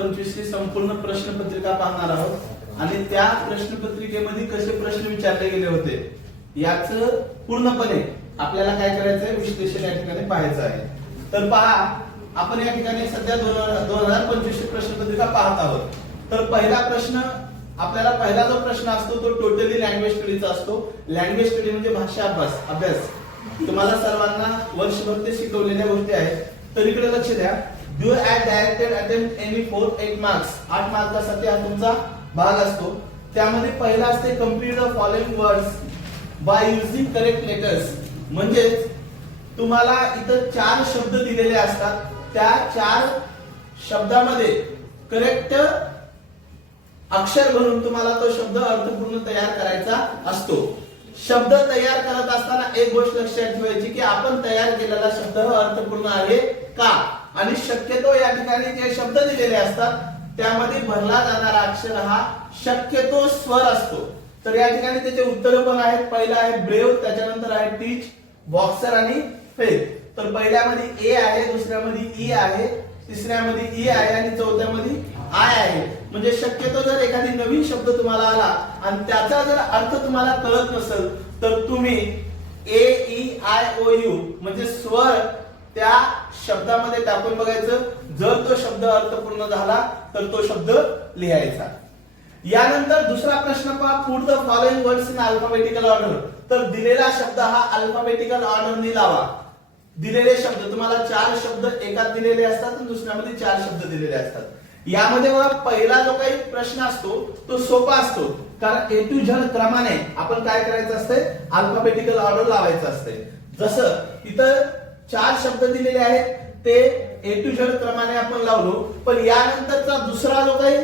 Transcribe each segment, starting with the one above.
2025 ची संपूर्ण प्रश्नपत्रिका पाहणार आहोत आणि त्या प्रश्नपत्रिकेमध्ये कसे प्रश्न विचारले गेले होते याचं पूर्णपणे आपल्याला काय करायचंय, विश्लेषण या ठिकाणी पाहायचं आहे. तर पहा, आपण या ठिकाणी सध्या 2025 ची प्रश्नपत्रिका पाहत आहोत. तर पहिला प्रश्न आपल्याला, पहिला जो प्रश्न असतो तो टोटली लँग्वेज स्टडीचा असतो. लँग्वेज स्टडी म्हणजे भाषा अभ्यास. तुम्हाला सर्वांना वर्षभर ते शिकवलेल्या गोष्टी आहेत. तर इकडे लक्ष द्या. Do at directed attempt any for 8 marks. 8 मार्कासाठी हा तुमचा भाग असतो. त्यामध्ये पहिला असते complete the following words by using correct letters. म्हणजे तुम्हाला इथं 4 शब्द दिलेले असतात. त्या 4 शब्दामध्ये करेक्ट अक्षर भरून तुम्हाला तो शब्द अर्थपूर्ण तयार करायचा असतो. शब्द तयार करत असताना एक गोष्ट लक्षात ठेवायची की आपण तयार केलेला शब्द हा अर्थपूर्ण आहे का, आणि शक्यतो या ठिकाणी जे शब्द दिलेले असतात त्यामध्ये भरला जाणारा अक्षर हा शक्यतो स्वर असतो. तर या ठिकाणी त्याचे उत्तर पण आहेत. पहिला आहे ब्रेव, त्याच्यानंतर आहे टीच, बॉक्सर आणि फेथ. तर पहिल्यामध्ये ए आहे, दुसऱ्यामध्ये ई आहे, तिसऱ्यामध्ये ई आहे आणि चौथ्यामध्ये आय आहे. म्हणजे शक्यतो जर एखादी नवीन शब्द तुम्हाला आला आणि त्याचा जर अर्थ तुम्हाला कळत नसेल तर तुम्ही ए ई आय ओ यू म्हणजे स्वर त्या शब्दामध्ये टाकून बघायचं. जर तो शब्द अर्थपूर्ण झाला तर तो शब्द लिहायचा. यानंतर दुसरा प्रश्न पहा. Put the following words in alphabetical order. तर दिलेला शब्द हा अल्फाबेटिकल ऑर्डरने लावा. दिलेले शब्द तुम्हाला 4 शब्द एकात दिलेले असतात आणि दुसऱ्यामध्ये 4 शब्द दिलेले असतात. यामध्ये बघा, पहिला जो काही प्रश्न असतो तो सोपा असतो, कारण ए टू झेड क्रमाने आपण काय करायचं असते, अल्फाबेटिकल ऑर्डर लावायचं असते. जसं इथं 4 शब्द दिलेले आहेत ते ए टू झेड क्रमाने आपण लावलो, पण यानंतरचा दुसरा जो काही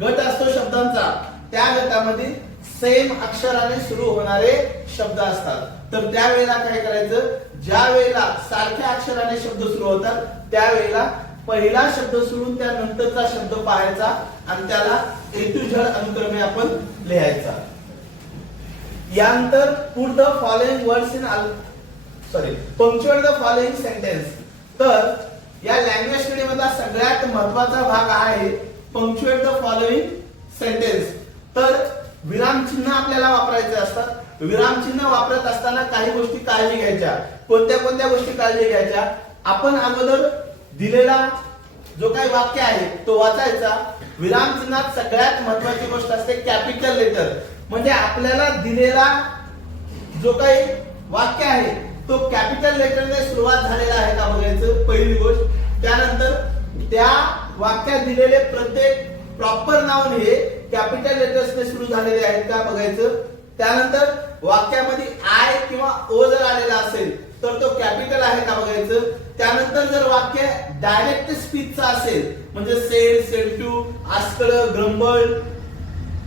गट असतो शब्दांचा, त्या गटामध्ये सेम अक्षराने सुरू होणारे शब्द असतात. तर त्यावेळेला काय करायचं, ज्या वेळेला सारख्या अक्षराने शब्द सुरू होतात त्यावेळेला पहिला शब्द सोडून त्यानंतरचा शब्द पाहायचा आणि त्याला ए टू झेड अनुक्रमे आपण लिहायचा. यानंतर put the following words in punctuate the following sentence. तर या लँग्वेज स्टडी मधला सगळ्यात महत्त्वाचा भाग आहे पंक्च्युएट द फॉलोइंग सेंटेन्स. तर विराम चिन्ह आपल्याला वापरायचे असतात. विराम चिन्ह वापरत असताना काही गोष्टी काळजी घ्यायच्या. कोणत्या गोष्टी काळजी घ्यायच्या, आपण अगोदर दिलेला जो काही वाक्य आहे तो वाचायचा. विराम चिन्हात सगळ्यात महत्त्वाची गोष्ट असते कॅपिटल लेटर. म्हणजे आपल्याला दिलेला जो काही वाक्य आहे तो कॅपिटल लेटरने सुरुवात झालेला आहे का बघायचं, पहिली गोष्ट. त्यानंतर त्या वाक्यात दिलेले प्रत्येक प्रॉपर नाउन हे कॅपिटल लेटर्सने सुरू झालेले आहेत का बघायचं. त्यानंतर वाक्यामध्ये आय किंवा ओ जर आलेला असेल तर तो कॅपिटल आहे का बघायचं. त्यानंतर जर वाक्य डायरेक्ट स्पीचचा असेल, म्हणजे said, said to, asked, grumbled,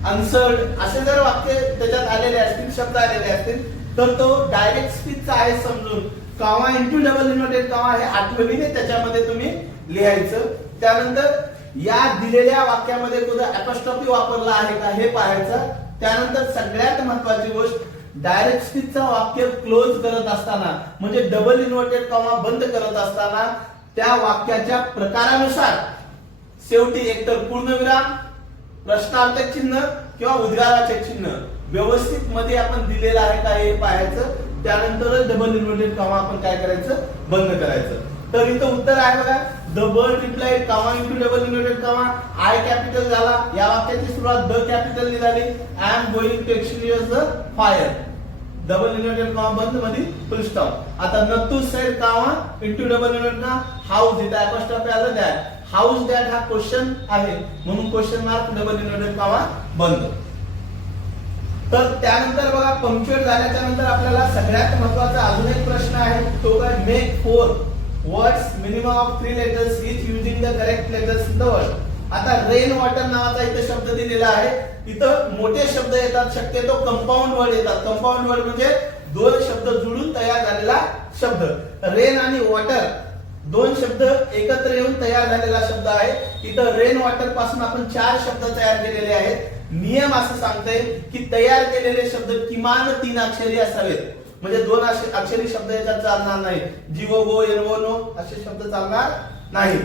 answered असे जर वाक्य त्याच्यात आलेले असतील, शब्द आलेले असतील, तर तो डायरेक्ट स्पीचचा आहे समजून comma into double inverted comma हे आठवणीने त्याच्यामध्ये तुम्ही लिहायचं. त्यानंतर या दिलेल्या वाक्यामध्ये कुठे अपॉस्ट्रोफी वापरला आहे का हे पाहायचं. त्यानंतर सगळ्यात महत्त्वाची गोष्ट, डायरेक्ट स्पीचचा वाक्य क्लोज करत असताना म्हणजे डबल इन्व्हर्टेड कॉमा बंद करत असताना त्या वाक्याच्या प्रकारानुसार शेवटी एकतर पूर्णविराम, प्रश्नार्थक चिन्ह किंवा उद्गाराचे चिन्ह व्यवस्थित मध्ये आपण दिलेलं आहे का हे पाहायचं. त्यानंतर डबल इन्व्हर्टेड कॉमा आपण काय करायचं, बंद करायचं. तर इथं उत्तर आहे बघा. The bird replied comma into double inverted comma, I capital झाला. या वाक्याची सुरुवात द कॅपिटल ने झाली. I am going to extinguish the fire, double inverted comma बंद मध्ये फुल स्टॉप. आता Nathu said comma into double inverted comma how's, इथं अपॉस्ट्रोफी आलं दॅट, हाऊस दॅट हा क्वेश्चन आहे म्हणून question mark double inverted comma बंद. तर त्यानंतर बघा, पंक्च्युएट झाल्याच्या नंतर आपल्याला सगळ्यात महत्त्वाचा अजून एक प्रश्न आहे, तो काय, make 4 words minimum of 3 letters each using the correct letters in the word. आता रेन वॉटर नावाचा इथे शब्द दिलेला आहे. इथं मोठे शब्द येतात, शक्यतो कंपाऊंड वर्ड येतात. कंपाऊंड वर्ड म्हणजे 2 शब्द जुळून तयार झालेला शब्द. रेन आणि वॉटर 2 शब्द एकत्र येऊन तयार झालेला शब्द आहे. इथं रेन वॉटर पासून आपण 4 शब्द तयार केलेले आहेत. नियम असं सांगतोय की तयार केलेले शब्द किमान 3 अक्षरी असावेत. म्हणजे 2 अक्षरी शब्द याच्यात चालणार नाही. जीवो गो, एनवो नो असे शब्द चालणार नाही.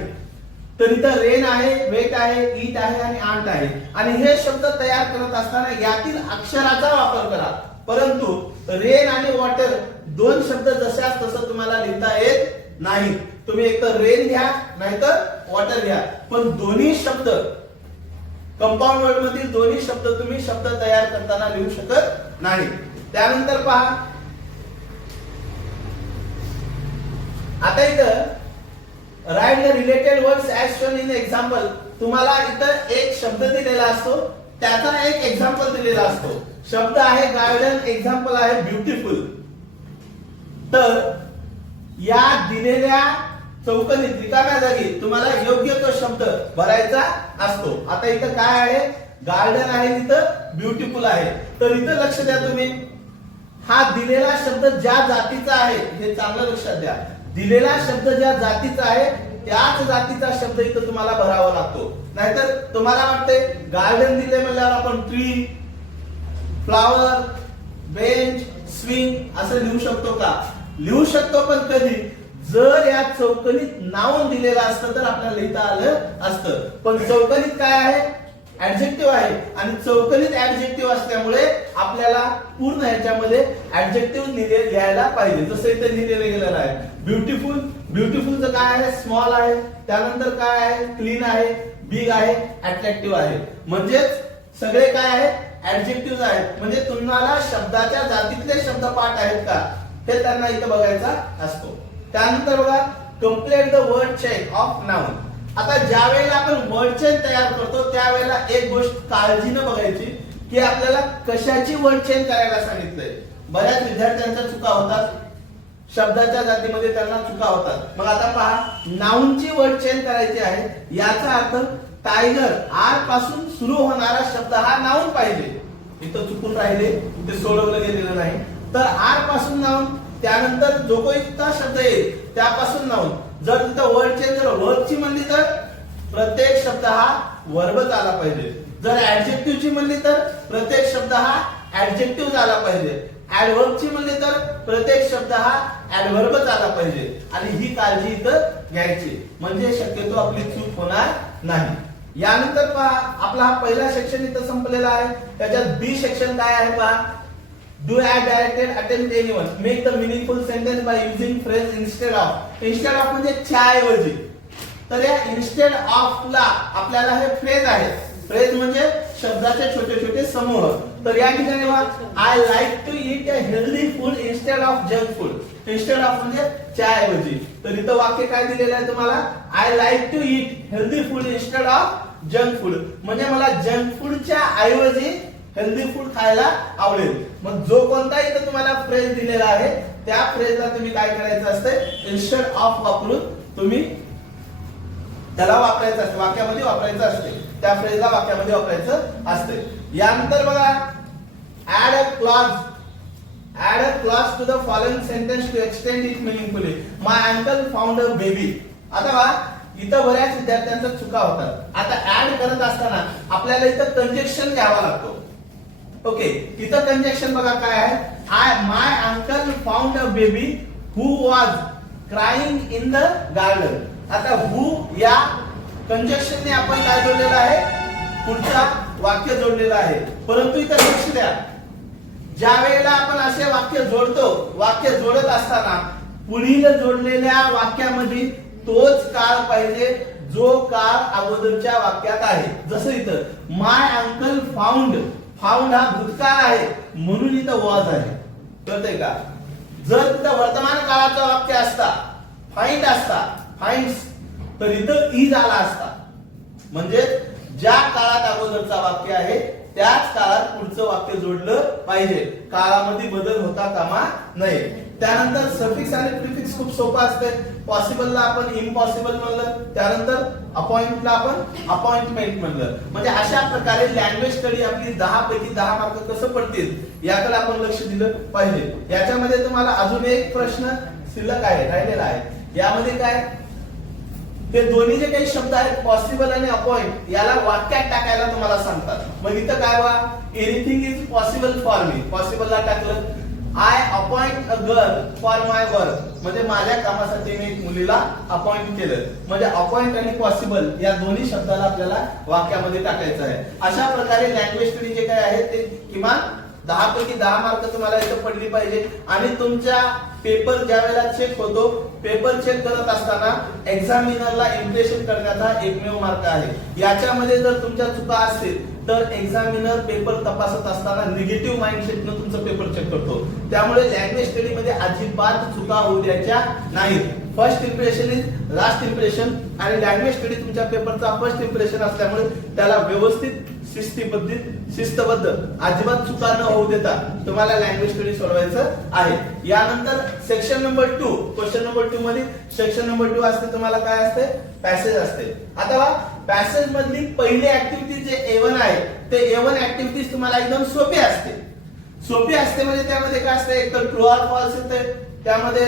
तर इथं रेन आहे, वेट आहे, ईट आहे आणि आंट आहे. आणि हे शब्द तयार करत असताना यातील अक्षराचा वापर करा. परंतु रेन आणि वॉटर दोन शब्द जशाच तसं तुम्हाला लिहिता येत नाही. तुम्ही एक तर रेन घ्या नाहीतर वॉटर घ्या, पण दोन्ही शब्द कंपाऊंड वर्ड मधील दोन्ही शब्द तुम्ही शब्द तयार करताना लिहू शकत नाही. त्यानंतर पहा, आता इथं write the related words as shown in example. तुम्हाला इथं एक शब्द दिलेला असतो, त्याचा एक एक्झाम्पल दिलेला असतो. शब्द आहे गार्डन, एक्झाम्पल आहे ब्युटिफुल. तर या दिलेल्या चौकटीत रिकाम्या जागी तुम्हाला योग्य तो शब्द भरायचा असतो. आता इथं काय आहे, गार्डन आहे, इथं ब्युटिफुल आहे. तर इथं लक्ष द्या तुम्ही, हा दिलेला शब्द ज्या जातीचा आहे हे चांगलं लक्षात द्या. दिलेला शब्द ज्या जातीचा आहे त्याच जातीचा शब्द इथं तुम्हाला भरावा लागतो. नाहीतर तुम्हाला वाटतंय गार्डन दिले म्हणल्यावर आपण ट्री, फ्लावर, बेंच, स्विंग असं लिहू शकतो का? लिहू शकतो, पण कधी जर या चौकटीत नाउन दिलेलं असतं तर आपल्याला लिहिता आलं असतं. पण चौकटीत काय आहे, ऍडजेक्टिव्ह आहे, आणि चौकटीत ऍडजेक्टिव्ह असल्यामुळे आपल्याला पूर्ण ह्याच्यामध्ये ऍडजेक्टिव्ह लिहायला पाहिजे. जसं इथे लिहिलेलं गेलेलं आहे ब्युटिफुल. ब्युटिफुलचं काय आहे, स्मॉल आहे. त्यानंतर काय आहे, क्लीन आहे, बिग आहे, अट्रॅक्टिव्ह आहे. म्हणजेच सगळे काय आहे, ऍडजेक्टिव्ह आहेत. म्हणजे तुम्हाला शब्दाच्या जातीतले शब्द पाठ आहेत का हे त्यांना इथं बघायचा असतो. त्यानंतर बघा, complete the word chain of noun. आता ज्या वेळेला आपण वर्ड चेन तयार करतो त्यावेळेला एक गोष्ट काळजीने बघायची की आपल्याला कशाची वर्ड चेन करायला सांगितलंय. बऱ्याच विद्यार्थ्यांच्या चुका होतात, शब्दाच्या जातीमध्ये त्यांना चुका होतात. मग आता पहा, नाउनची वर्ड चेन करायची आहे. याचा अर्थ टायगर, आर पासून सुरू होणारा शब्द हा नाउन पाहिजे. इथं चुकून राहिले, ते सोडवलं गेलेलं नाही. तर आर पासून नाउन, त्यानंतर जो कोणता शब्द येईल त्यापासून नाउन. जर तिथं वर्ड चेंज वर्बची म्हणली तर प्रत्येक शब्द हा वर्बच आला पाहिजे. जर ऍडजेक्टिव्हची म्हणली तर प्रत्येक शब्द हा ऍडजेक्टिव्ह झाला पाहिजे. ऍडव्हर्बची म्हणली तर प्रत्येक शब्द हा ऍडव्हर्बच आला पाहिजे. आणि ही काळजी इथं घ्यायची, म्हणजे शक्यतो आपली चूक होणार नाही. यानंतर पहा, आपला हा पहिला सेक्शन इथं संपलेला आहे. त्याच्यात बी सेक्शन काय आहे पहा, Do add directed attempt anyone. Make the meaningful sentence by using phrase instead of. Instead of म्हणजे च्या ऐवजी. तर या instead of ला आपल्याला हे फ्रेज आहे. फ्रेज म्हणजे शब्दाचे छोटे छोटे समूह. तर या ठिकाणी बघा, I like to eat a healthy food instead of junk food. Instead of म्हणजे च्या ऐवजी. तर इथं वाक्य काय दिलेलं आहे तुम्हाला, I like to eat healthy food instead of junk food. म्हणजे मला जंक फूडच्या ऐवजी हेल्दी फूड खायला आवडेल. मग जो कोणता इथं तुम्हाला फ्रेज दिलेला आहे त्या फ्रेजला तुम्ही काय करायचं असते, इन्स्टेड ऑफ वापरून तुम्ही त्याला वापरायचं असते, वाक्यामध्ये वापरायचं असते. त्या फ्रेजला वाक्यामध्ये वापरायचं असते. यानंतर बघा, add a clause to the following sentence to extend it meaningfully. My uncle found a baby. आता बघा, इथं बऱ्याच विद्यार्थ्यांच्या चुका होतात. आता ऍड करत असताना आपल्याला इथं कंजक्शन घ्यावा लागतो. ओके, इथं कंजक्शन बघा काय आहे, my uncle found a baby who was crying in the garden. आता हु या कंजक्शनने आपण काय जोडलेलं आहे, पुढचा वाक्य जोडलेलं आहे. परंतु इथं लक्ष द्या, ज्या वेळेला आपण असे वाक्य जोडतो, वाक्य जोडत असताना पुढील जोडलेल्या वाक्यामध्ये तोच काळ पाहिजे जो काळ अगोदरच्या वाक्यात आहे. जसं इथं माय अंकल फाउंड, फाउंड हा भूतकाळ आहे म्हणून इथं वॉज आहे. कळतंय का? जर तिथं वर्तमान काळाचा वाक्य असता, फाइंड असता, फाइंड्स, तर इथं इज आला असता. म्हणजे ज्या काळात अगोदरचा वाक्य आहे त्याच काळात पुढचं वाक्य जोडलं पाहिजे. काळामध्ये बदल होता कामा नये. त्यानंतर सफिक्स आणि प्रिफिक्स खूप सोपं असते. पॉसिबलला आपण इम्पॉसिबल म्हणलं, त्यानंतर अपॉइंटला आपण अपॉइंटमेंट म्हणलं. म्हणजे अशा प्रकारे लँग्वेज स्टडी आपली 10 पैकी 10 मार्क कसं पडतील याकडे आपण लक्ष दिलं पाहिजे. याच्यामध्ये तुम्हाला अजून एक प्रश्न शिल्लक आहे, राहिलेला आहे. यामध्ये काय, ते दोन्ही जे काही शब्द आहेत पॉसिबल आणि अपॉइंट, याला वाक्यात टाकायला तुम्हाला सांगतात. मग इथं काय बघा, anything is possible for me, पॉसिबलला टाकलं. I appoint a girl for my work, म्हणजे माझ्या कामासाठी मी एक मुलीला अपॉइंट केलं. म्हणजे अपॉइंट आणि पॉसिबल या दोन्ही शब्दाला आपल्याला वाक्यामध्ये टाकायचं आहे. अशा प्रकारे लँग्वेज स्टडी जे काय आहे ते किमान 10 पैकी 10 मार्क तुम्हाला इथं पडली पाहिजे. आणि तुमच्या पेपर ज्या वेळेला चेक होतो, पेपर चेक करत असताना एक्झामिनरला इम्प्रेशन करण्याचा एकमेव मार्ग आहे. याच्यामध्ये जर तुमच्या चुका असतील तर एक्झामिनर पेपर तपासत असताना निगेटिव्ह माइंडसेटनं तुमचा पेपर चेक करतो. त्यामुळे लँग्वेज स्टडी मध्ये अजिबात चुका होऊ द्यायच्या नाहीत. First impression is last impression, आणि लँग्वेज स्टडी तुमच्या पेपरचा फर्स्ट इम्प्रेशन असल्यामुळे त्याला व्यवस्थित शिस्तबद्ध अजिबात चुका न होऊ देता तुम्हाला लँग्वेज स्टडी सोडवायचं आहे. यानंतर सेक्शन नंबर 2, क्वेश्चन नंबर 2 मध्ये सेक्शन नंबर 2 असते, तुम्हाला काय असते, पॅसेज असते. आता पॅसेज मधली पहिली ऍक्टिव्हिटी जे A1 आहे ते A1 ऍक्टिव्हिटीज तुम्हाला एकदम सोपी असते म्हणजे त्यामध्ये काय असते, एक तर ट्रू ऑर फॉल्स येते, त्यामध्ये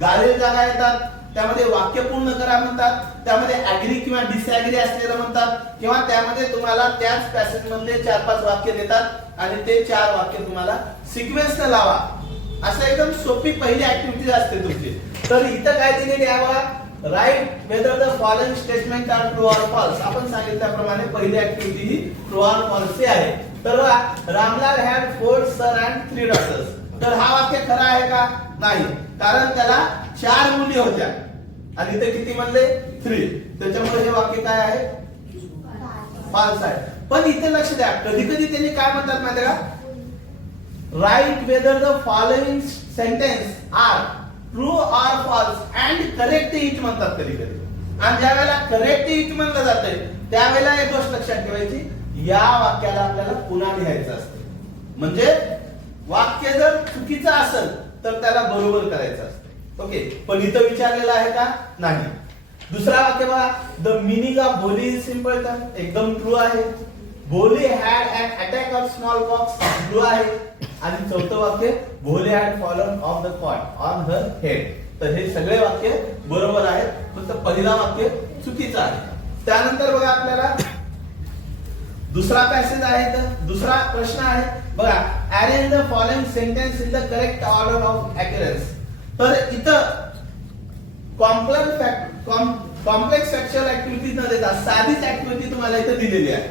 गाळलेल्या जागा येतात, त्यामध्ये वाक्य पूर्ण करा म्हणतात, त्यामध्ये ऍग्री किंवा डिसऍग्री असलेलं म्हणतात, किंवा त्यामध्ये तुम्हाला त्याच पॅसेज मधले 4-5 वाक्य देतात आणि ते 4 वाक्य तुम्हाला सिक्वेन्सने लावा. असं एकदम सोपी पहिली ऍक्टिव्हिटी असते तुमची. तर इथं काय दिलेली आहे बघा, write whether the following statement are true or false. आपण सांगितल्याप्रमाणे पहिली ऍक्टिव्हिटी ही ट्रू ऑर फॉल्स आहे. तर Ramlal had 4 son and 3 daughters. तर हा वाक्य खरा आहे का, नाही, कारण त्याला 4 मुली होत्या आणि इथे किती म्हणले, 3. त्याच्यामुळे हे वाक्य काय आहे, फॉल्स आहे. पण इथे लक्ष द्या, कधी कधी त्यांनी काय म्हणतात माहिती का, write whether the following sentence are true or false and correct it म्हणतात कधी कधी. आणि ज्या वेळेला करेक्ट इट म्हणलं जातंय त्यावेळेला एक गोष्ट लक्षात ठेवायची, या वाक्याला आपल्याला पुन्हा लिहायचं असतं. म्हणजे वाक्य जर चुकीचं असेल तर त्याला बरोबर करायचं असतं. ओके, पण इथं विचारलेलं आहे का, नाही. दुसरा वाक्य बघा, the meaning of Bholi is simple term, एकदम ट्रू आहे. Bholi had an attack of small pox, true आहे. आणि चौथं वाक्य, Bholi had fallen off the pot on her head. तर हे सगळे वाक्य बरोबर आहेत, फक्त पहिला वाक्य चुकीचं आहे. त्यानंतर बघा आपल्याला दुसरा पॅसेज आहे, तर दुसरा प्रश्न आहे बघा, arrange the following sentence in the correct order of occurrence. तर इथं कॉम्प्लेक्स फॅक्च्युअल ऍक्टिव्हिटी न देता साधीच ऍक्टिव्हिटी तुम्हाला इथं दिलेली आहे.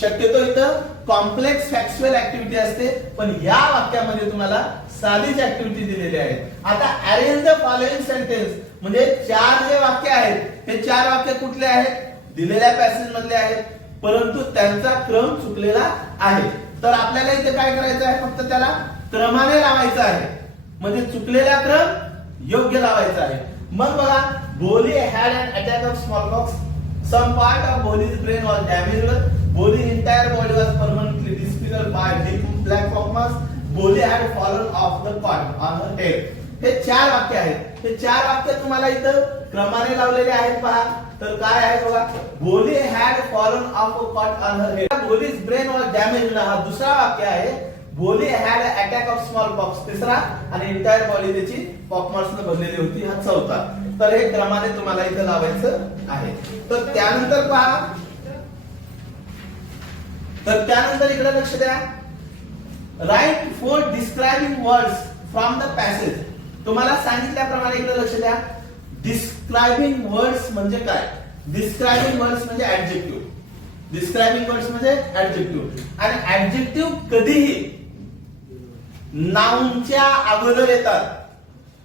शक्यतो इथं कॉम्प्लेक्स फॅक्च्युअल ऍक्टिव्हिटी असते, पण या वाक्यामध्ये तुम्हाला साधीच ऍक्टिव्हिटी दिलेली आहे. आता अरेंज द फॉलोइंग सेंटेन्स म्हणजे 4 जे वाक्य आहेत हे 4 वाक्य कुठले आहेत, दिलेल्या पॅसेज मधले आहेत, परंतु त्यांचा क्रम चुकलेला आहे. तर आपल्याला इथे काय करायचं आहे, फक्त त्याला क्रमाने लावायचं आहे, म्हणजे चुकलेला क्रम योग्य लावायचा आहे. मग बघा, Bholi had an attack of small pox, some part of Bholi's brain was damaged, Bholi entire body was permanently disfigured by deep black pockmarks, Bholi had fallen off the pot on her head. हे 4 वाक्य आहेत. हे 4 वाक्य तुम्हाला इथं क्रमाने लावलेले आहेत पहा. तर काय आहे बघा, Bholi had fallen of a pot on her head, Bholi's brain was damaged हा दुसरा वाक्य आहे. Bholi had attack of small pox तिसरा, आणि एंटायर बॉडी त्याची पॉकमार्क्सने भरलेली होती हा चौथा. तर हे क्रमाने तुम्हाला इथं लावायचं आहे. तर त्यानंतर पहा, तर त्यानंतर इकडे लक्ष द्या, write 4 describing words from the passage. तुम्हाला सांगितल्याप्रमाणे इकडे लक्ष द्या, डिस्क्रायबिंग वर्ड्स म्हणजे काय, डिस्क्रायबिंग वर्ड्स म्हणजे ऍडजेक्टिव्ह. डिस्क्रायबिंग वर्ड्स म्हणजे ऍडजेक्टिव्ह, आणि ऍडजेक्टिव्ह कधीही नाउनच्या अगोदर येतात.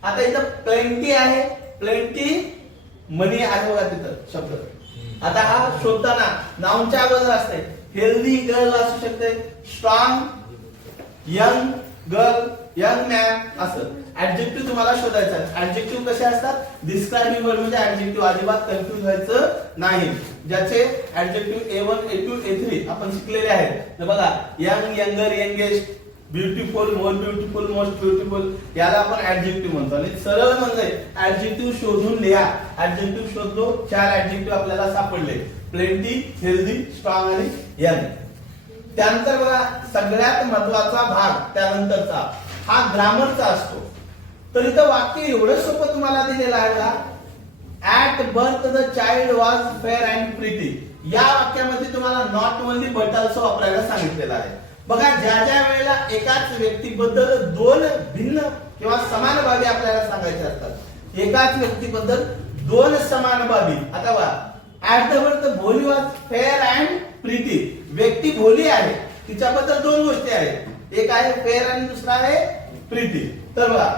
आता इथं प्लेंटी आहे, प्लेंटी मनी आहे बघा तिथं शब्द. आता हा शोधताना नाउनच्या अगोदर असते. हेल्दी गर्ल असू शकते, strong young girl, young man, असं ऍडजेक्टिव्ह तुम्हाला शोधायचा आहे. ऍडजेक्टिव्ह कसे असतात, डिस्क्रायबिंग वर्ड म्हणजे ऍडजेक्टिव्ह, अजिबात कन्फ्युज व्हायचं नाही. ज्याचे ऍडजेक्टिव्ह A1 A2 A3 आपण शिकलेले आहेत. तर बघा, यंग, यंगर, यंगेस्ट, ब्युटिफुल, मोर ब्युटिफुल, मोस्ट ब्युटिफुल, याला आपण ऍडजेक्टिव्ह म्हणतो. आणि सरळ म्हणजे ऍडजेक्टिव्ह शोधून लिहा. ऍडजेक्टिव्ह शोधलो, 4 ऍडजेक्टिव्ह आपल्याला सापडले, प्लेंटी, हेल्दी, स्ट्रॉंग आणि यंग. त्यानंतर बघा, सगळ्यात महत्वाचा भाग त्यानंतरचा हा ग्रामरचा असतो. तर इथं वाक्य एवढं सोपं तुम्हाला दिलेलं आहे बघा, at birth the child was fair and pretty. या वाक्यामध्ये तुम्हाला नॉट ओनली बट ऑल्सो वापरायला सांगितलेलं आहे. बघा ज्या ज्या वेळेला एकाच व्यक्तीबद्दल दोन भिन्न किंवा समान बाबी आपल्याला सांगायच्या असतात, एकाच व्यक्तीबद्दल दोन समान बाबी. आता बघा ऍट द बर्थ भोली वॉज फेअर अँड प्रीती. व्यक्ती भोली आहे, तिच्याबद्दल दोन गोष्टी आहेत, एक आहे फेअर आणि दुसरा आहे प्रीती. तर बघा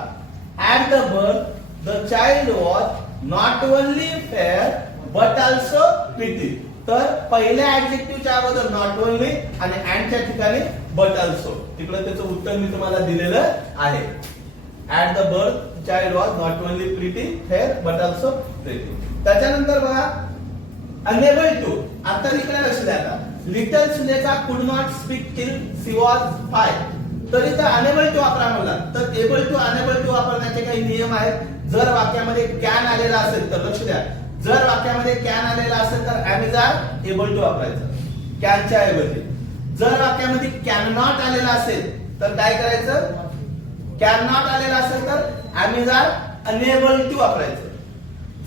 at the birth the child was not only fair but also Preeti. तर पहिल्या ऍडजेक्टिव्हच्या अगोदर नॉट ओनली आणि अँडच्या ठिकाणी बट ऑल्सो. तिकडे त्याचं उत्तर मी तुम्हाला दिलेलं आहे. At the birth child was not only pretty fair but also Preeti. त्याच्यानंतर बघा अनेबल टू. आता इकडे लक्ष द्या. लिटल सुलेखा कुड not speak till she was 5. तर इथं अनेबल टू वापरा म्हणला, तर एबल टू अनेबल टू वापरण्याचे काही नियम आहेत. जर वाक्यामध्ये कॅन आलेला असेल तर लक्ष द्या, जर वाक्यामध्ये कॅन आलेला असेल तर एम आर एबल टू वापरायचं कॅनच्या ऐवजी. जर वाक्यामध्ये कॅन नॉट आलेला असेल तर काय करायचं, कॅन नॉट आलेला असेल तर एम आर अनेबल टू वापरायचं.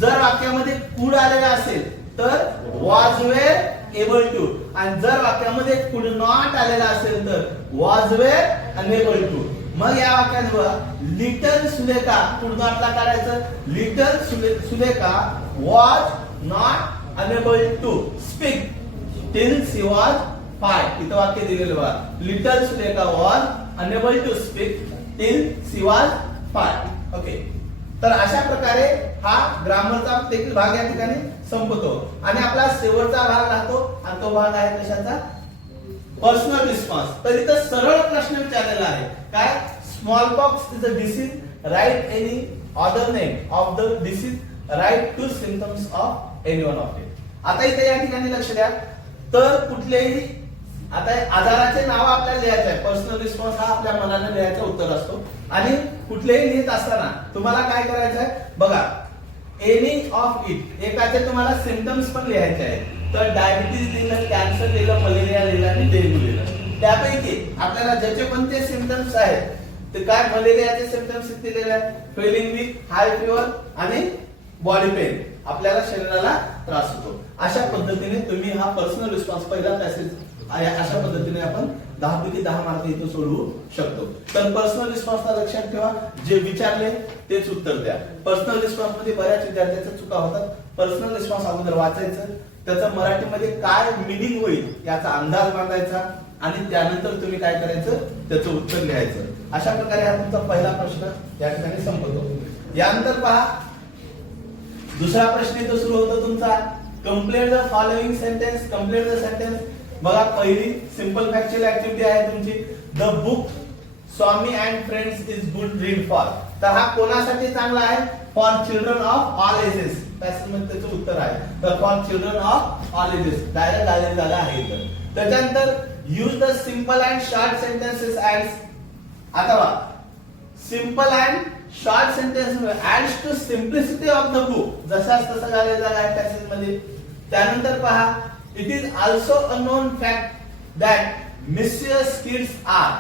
जर वाक्यामध्ये कुड आलेला असेल तर वॉज वेअर एबल टू, आणि जर वाक्यामध्ये कुड नॉट आलेला असेल तर वॉज वेअर अनेबल टू. मग या वाक्यात बघा लिटल सुलेखा कुड नॉट ला काढायचं, little Sulekha was not unable to speak till she was 5. इथं वाक्य दिलेलं बघा, little Sulekha was unable to speak till she was 5. Okay. तर अशा प्रकारे हा ग्रामरचा देखील भाग या ठिकाणी संपतो आणि आपला शेवटचा भाग राहतो आणि तो भाग आहे कशाचा, पर्सनल रिस्पॉन्स. तर इथं सरळ प्रश्न विचारलेला आहे, काय, smallpox is a disease, write any other name of the disease, write two symptoms of any one of it. आता इथे या ठिकाणी लक्ष द्या. तर कुठलेही आता आजाराचे नाव आपल्याला लिहायचं आहे. पर्सनल रिस्पॉन्स हा आपल्या मनाने लिहायचा उत्तर असतो आणि कुठलेही लिहित असताना तुम्हाला काय करायचं आहे बघा, एनी ऑफ इट एकाचे तुम्हाला सिम्पटम्स पण लिहायचे आहेत. तर डायबिटीज लिहिलं, कॅन्सर लिहिलं, मलेरिया लिहिलं आणि डेंग्यू लिहिलं. त्यापैकी आपल्याला ज्याचे पण ते सिम्पटम्स आहेत ते काय, मलेरियाचे सिम्पटम्स दिलेले आहेत, फिलिंग वीक, हाय फीवर आणि बॉडी पेन, आपल्याला शरीराला त्रास होतो. अशा पद्धतीने तुम्ही हा पर्सनल रिस्पॉन्स पहिला पॅसेज अशा पद्धतीने आपण 10 पैकी 10 मार्क इथे सोडवू शकतो. तर पर्सनल रिस्पॉन्सला लक्षात ठेवा, जे विचारले तेच उत्तर द्या. पर्सनल रिस्पॉन्स मध्ये बऱ्याच विद्यार्थ्यांच्या चुका होतात. पर्सनल रिस्पॉन्स अगोदर वाचायचं, त्याचं मराठीमध्ये काय मिनिंग होईल याचा अंदाज बांधायचा आणि त्यानंतर तुम्ही काय करायचं, त्याचं उत्तर लिहायचं. अशा प्रकारे हा तुमचा पहिला प्रश्न या ठिकाणी संपतो. यानंतर पहा दुसरा प्रश्न इथं सुरू होतो तुमचा, complete the following sentence. Complete the sentence. बघा पहिली सिंपल फॅक्च्युअल ऍक्टिव्हिटी आहे तुमची, the book Swami and friends is good read for. तर हा कोणासाठी चांगला आहे, for children of all ages. Passage मध्ये त्याचं उत्तर आहे, तर for children of all ages direct आलेलं झालं आहे इथं. त्याच्यानंतर use the simple and short sentences adds. आता बघा simple and short sentence adds to simplicity of the book, जसाच तसा झालेला आहे पॅसेज मध्ये. त्यानंतर पहा it is also a known fact that mischievous kids are.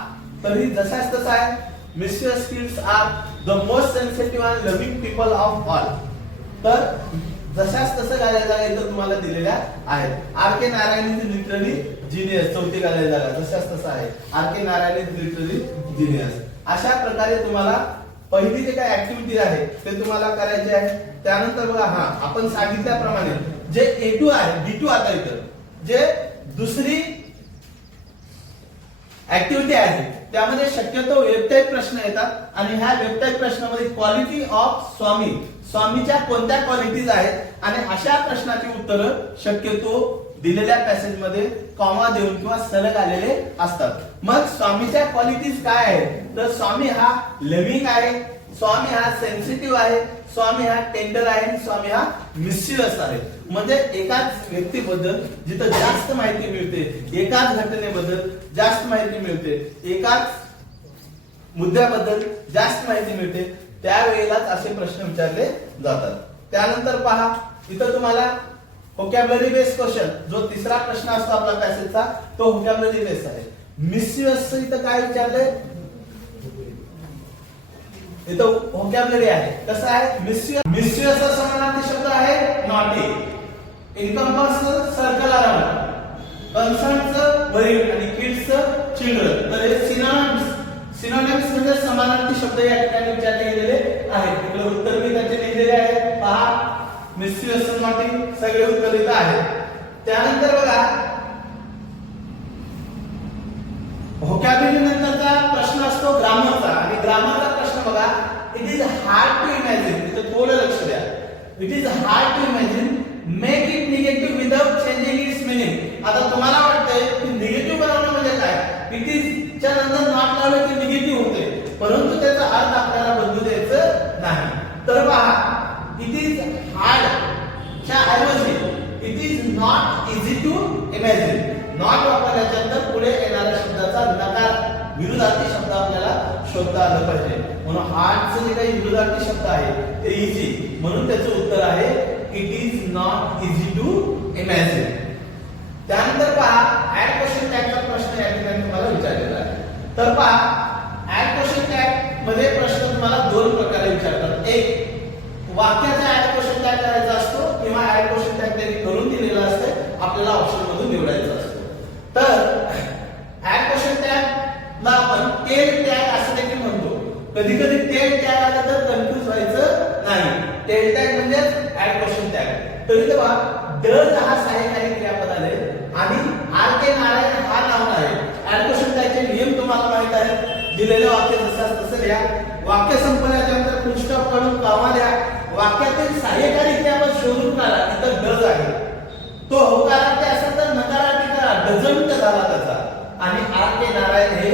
तरी जसाच तसा आहे, mischievous kids are the most sensitive and loving people of all. तर जशाच तसं गायला इथं तुम्हाला दिलेल्या आहेत. R K Narayan is literally genius, चौथी गायला झाला जशाच तसं आहे, R K Narayan is literally genius. अशा प्रकारे तुम्हाला पहिली जे काही ऍक्टिव्हिटी आहे ते तुम्हाला करायचे आहे. त्यानंतर बघा हा आपण सांगितल्याप्रमाणे जे A2 आहे, B2 आता इथं जे दुसरी ऍक्टिव्हिटी आहे त्यामध्ये शक्यतो वेबटाईप प्रश्न येतात आणि ह्या वेबटाईप प्रश्नामध्ये क्वालिटी ऑफ स्वामी, स्वामीच्या कोणत्या क्वालिटीज आहेत आणि अशा प्रश्नाची उत्तरं शक्यतो दिलेल्या पॅसेज मध्ये कॉमा देऊन किंवा सलग आलेले असतात. मग स्वामीच्या क्वालिटीज काय आहेत, तर स्वामी हा लिव्हिंग आहे, स्वामी हा सेन्सिटिव्ह आहे, स्वामी हा टेंडर आहे, स्वामी हा मिस्चियस आहे. म्हणजे एकाच व्यक्तीबद्दल जिथं जास्त माहिती मिळते, एकाच घटनेबद्दल जास्त माहिती मिळते, एकाच मुद्द्याबद्दल जास्त माहिती मिळते, त्यावेळेलाच असे प्रश्न विचारले जातात. त्यानंतर पहा इथं तुम्हाला व्होकॅब्युलरी बेस्ड क्वेश्चन, जो तिसरा प्रश्न असतो आपला पॅसेजचा तो व्होकॅब्युलरी बेस्ड आहे. मिस्चियस इथं काय विचारलंय, इथं व्होकॅब्युलरी आहे. कसं आहे, मिस्चियस समानार्थी शब्द आहे नॉटी, इन्कम्पास सर्कल अराउंड, कन्सर्नचं वरील आणि किड्सचं चिल्ड्रन. शब्द या ठिकाणी विचारले गेलेले आहेत. तिकडे उत्तर मी त्याचे लिहिलेले आहेत पहा. मिस्चिव्हस नॉटी सगळे उत्तर इथं आहेत. त्यानंतर बघा व्होकॅब्युलरी नंतरचा प्रश्न असतो ग्रामरचा. आणि ग्रामरचा प्रश्न बघा, it is hard to imagine. इथं थोडं लक्ष द्या. It is hard to imagine make it negative without changing its meaning. आता तुम्हाला वाटतंय की निगेटिव्ह बनवणं म्हणजे काय, इट इज च्या नंतर नॉट लावलं की निगेटिव्ह होते, परंतु त्याचा अर्थ आपल्याला बदलू द्यायचं नाही. तर पहा, इट इज हार्ड च्या ऐवजी it is not easy to imagine. Not वापरल्याच्या नंतर पुढे येणाऱ्या शब्दाचा नकार विरुद्धार्थी शब्द आपल्याला शोधता आलं पाहिजे. म्हणून हार्डचे जे काही विरुद्धार्थी शब्द आहे ते इझी, म्हणून त्याचं उत्तर आहे it is not easy to imagine. त्यानंतर पहा ऍड क्वेश्चन टॅगचा प्रश्न या ठिकाणी तुम्हाला विचारलेला आहे. तर पहा ऍड क्वेश्चन टॅग मध्ये प्रश्न तुम्हाला दोन प्रकारे विचारतात. एक वाक्याचा ऍड क्वेश्चन टॅग करायचा असतो किंवा ऍड क्वेश्चन टॅग त्यांनी करून दिलेला असते, आपल्याला ऑप्शन मधून निवडायचा असतो. तर ऍड क्वेश्चन टॅग ला आपण टेल टॅग असं देखील म्हणतो. कधी कधी टेल टॅग आला तर कन्फ्युज व्हायचं नाही. टेल टॅग म्हणजे ऍड क्वेश्चन टॅग. तर इथे पहा डज हा सहाय्यकारी क्रियापद आले आणि आर के नारायण हा नाउन आहे. ऍड क्वेश्चन टॅगचे नियम तुम्हाला माहित आहेत. दिलेलं वाक्य जसं तसं लिहा. वाक्य संपल्याच्या नंतर फुल स्टॉप काढून कॉमा द्या. वाक्यातील सहाय्यकारी क्रियापद शोधून काढा. इथं डज आहे, तो होकारार्थी असेल तर नकारार्थी करा. डझंट झाला त्याचा. आणि आर के नारायण हे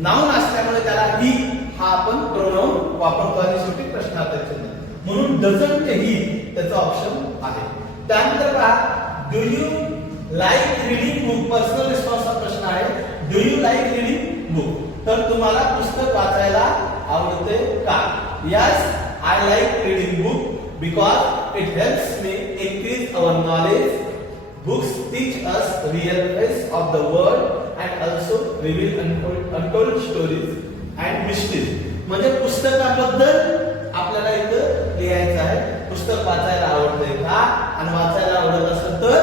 नाउन असल्यामुळे त्याला ही हा आपण प्रोनाउन वापरतो आणि शेवटी प्रश्नार्थक चिन्ह, म्हणून डझंट ही त्याचा ऑप्शन आहे. त्यानंतर पहा do you like reading book. Personal रिस्पॉन्सचा प्रश्न आहे. Do you like reading book. तर तुम्हाला पुस्तक वाचायला आवडते का? Yes, I like reading book because it helps me increase our knowledge. Books teach us real face of the world and also reveal untold stories and mysteries. म्हणजे पुस्तकाबद्दल आपल्याला इथं लिहायचं आहे. पुस्तक वाचायला आवडते का, आणि वाचायला आवडत असेल तर